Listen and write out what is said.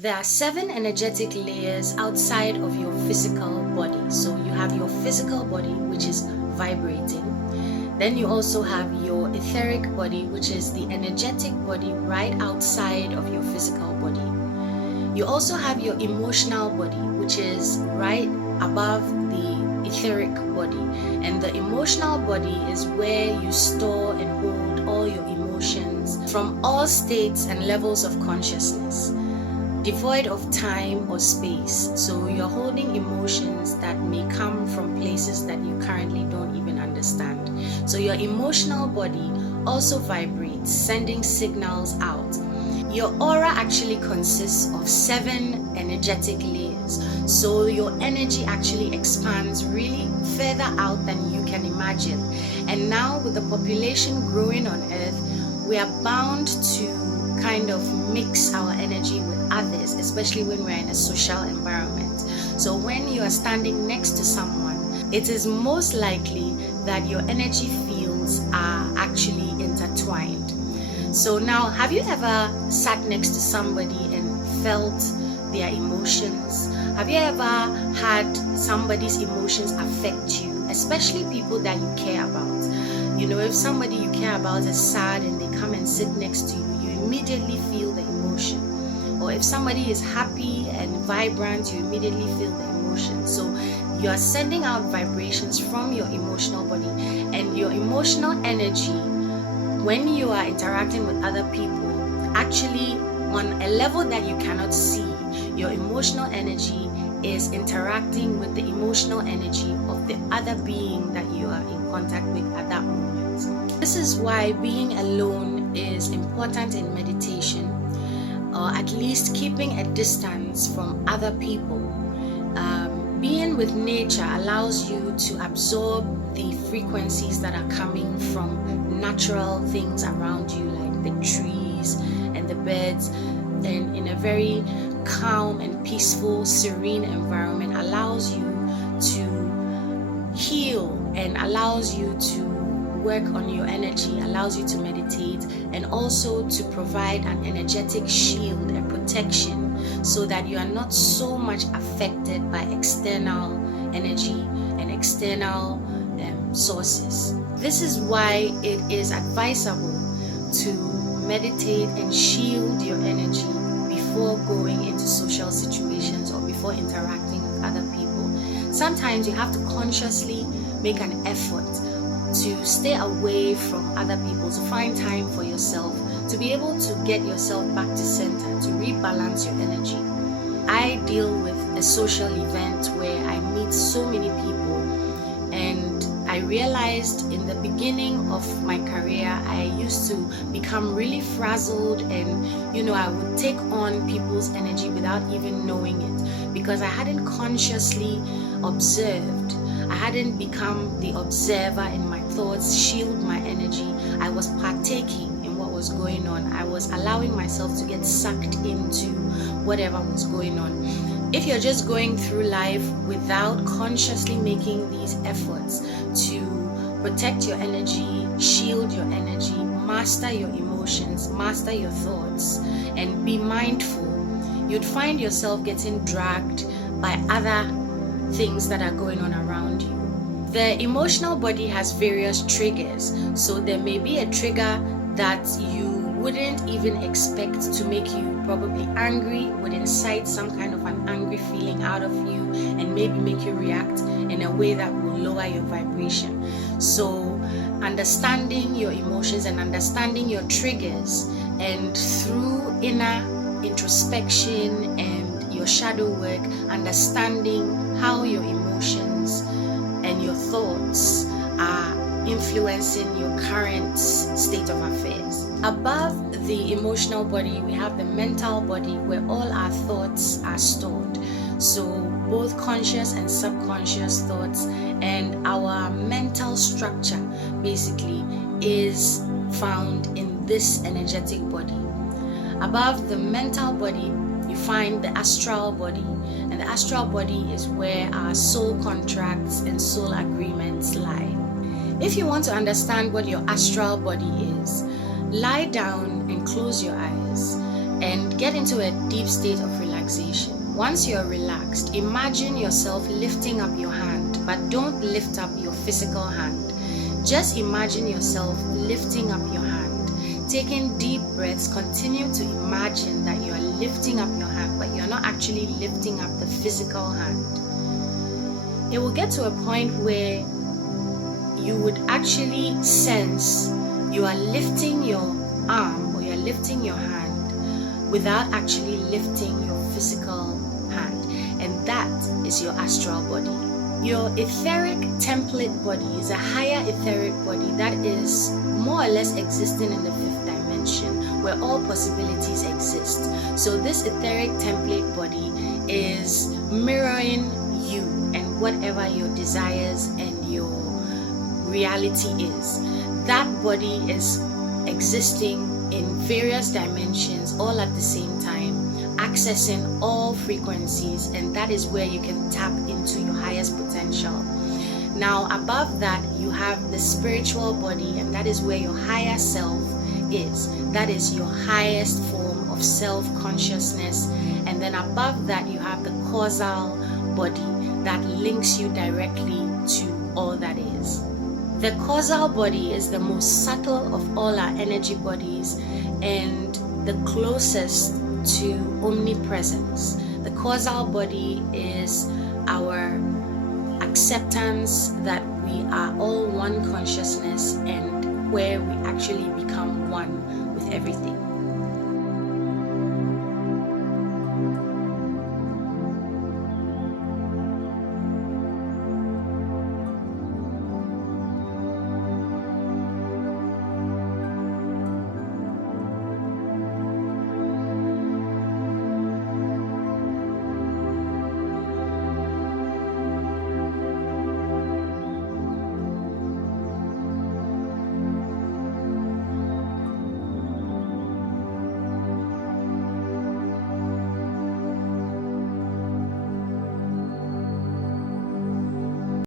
There are 7 energetic layers outside of your physical body. So you have your physical body, which is vibrating. Then you also have your etheric body, which is the energetic body right outside of your physical body. You also have your emotional body, which is right above the etheric body. And the emotional body is where you store and hold all your emotions from all states and levels of consciousness, devoid of time or space. So you're holding emotions that may come from places that you currently don't even understand. So your emotional body also vibrates, sending signals out. Your aura actually consists of 7 energetic layers. So your energy actually expands really further out than you can imagine. And now with the population growing on Earth, we are bound to kind of mix our energy with others, especially when we're in a social environment. So when you are standing next to someone, it is most likely that your energy fields are actually intertwined. So now, have you ever sat next to somebody and felt their emotions? Have you ever had somebody's emotions affect you, especially people that you care about? You know, if somebody you care about is sad and they come and sit next to you, you immediately feel the emotion. Or if somebody is happy and vibrant, you immediately feel the emotion. So you are sending out vibrations from your emotional body, and your emotional energy, when you are interacting with other people, actually on a level that you cannot see, your emotional energy is interacting with the emotional energy of the other being that you are in contact with at that moment. This is why being alone is important in meditation, or at least keeping a distance from other people. Being with nature allows you to absorb the frequencies that are coming from natural things around you, like the trees and the birds, and in a very calm and peaceful, serene environment allows you to heal and allows you to work on your energy, allows you to meditate, and also to provide an energetic shield and protection so that you are not so much affected by external energy and external sources. This is why it is advisable to meditate and shield your energy before going into social situations or before interacting with other people. Sometimes you have to consciously make an effort to stay away from other people, to find time for yourself, to be able to get yourself back to center, to rebalance your energy. I deal with a social event where I meet so many people, and I realized in the beginning of my career, I used to become really frazzled, and I would take on people's energy without even knowing it, because I hadn't consciously observed. I hadn't become the observer in my thoughts, shield my energy. I was partaking in what was going on. I was allowing myself to get sucked into whatever was going on. If you're just going through life without consciously making these efforts to protect your energy, shield your energy, master your emotions, master your thoughts, and be mindful, you'd find yourself getting dragged by other things that are going on around you. The emotional body has various triggers, so there may be a trigger that you wouldn't even expect to make you probably angry, would incite some kind of an angry feeling out of you, and maybe make you react in a way that will lower your vibration. So understanding your emotions and understanding your triggers, and through inner introspection and your shadow work, understanding how your emotions and your thoughts are influencing your current state of affairs. Above the emotional body, we have the mental body, where all our thoughts are stored. So both conscious and subconscious thoughts, and our mental structure basically is found in this energetic body. Above the mental body, you find the astral body, and the astral body is where our soul contracts and soul agreements lie. If you want to understand what your astral body is, lie down and close your eyes and get into a deep state of relaxation. relaxation. Once you're relaxed, imagine yourself lifting up your hand, but don't lift up your physical hand. Just imagine yourself lifting up your hand. Taking deep breaths, continue to imagine that you are lifting up your hand, but you're not actually lifting up the physical hand. It will get to a point where you would actually sense you are lifting your arm or you're lifting your hand without actually lifting your physical hand, and that is your astral body. Your etheric template body is a higher etheric body that is more or less existing in the fifth dimension where all possibilities exist. So this etheric template body is mirroring you and whatever your desires and your reality is. That body is existing in various dimensions all at the same time, accessing all frequencies, and that is where you can tap into your highest potential. Now above that you have the spiritual body, and that is where your higher self is. That is your highest form of self-consciousness. And then above that you have the causal body that links you directly to all that is. The causal body is the most subtle of all our energy bodies and the closest to omnipresence. The causal body is our acceptance that we are all one consciousness and where we actually become one with everything.